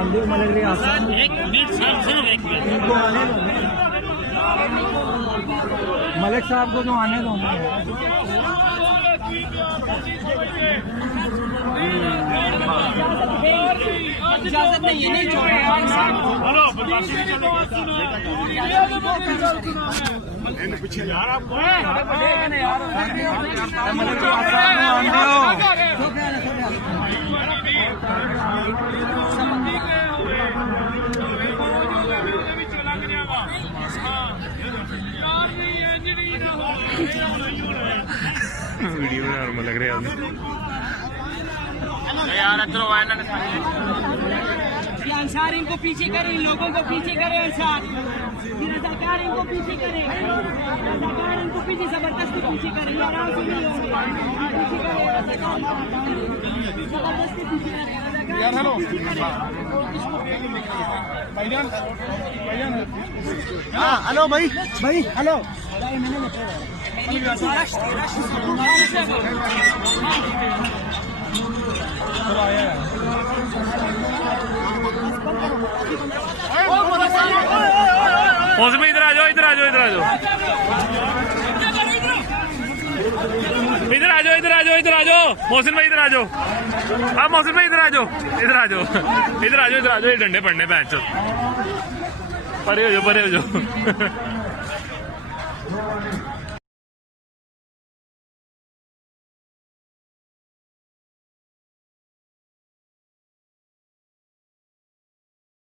मालदीव में लग रही है एक मिनट सर, सिर्फ एक मिनट। इनको आने दो, मलिक साहब को तो आने दो। इजाजत नहीं है, नहीं छोड़े पीछे यार आपको वीडियो में नॉर्मल लग रहे हैं यार अंसार इनको पीछे करें, इन लोगों को पीछे करें, अंसार रजाकार इनको पीछे करें, रजाकार इनको पीछे जबरदस्ती पीछे करें, आराम से नहीं होंगे, पीछे करें जबरदस्ती पीछे करें यार। हेलो हाँ हेलो भाई हेलो। मौसम इधर आ जाओ, इधर आ जाओ, इधर आ जाओ, इधर आ जाओ, इधर आ जाओ, इधर आ जाओ मोहसिन भाई, इधर आ जाओ। हाँ मोहसिन भाई इधर आ जाओ, इधर आ जाओ, इधर आ जाओ, इधर आ जाओ। ये डंडे पड़ने पैंच परे हो जाओ, परे हो जाओ।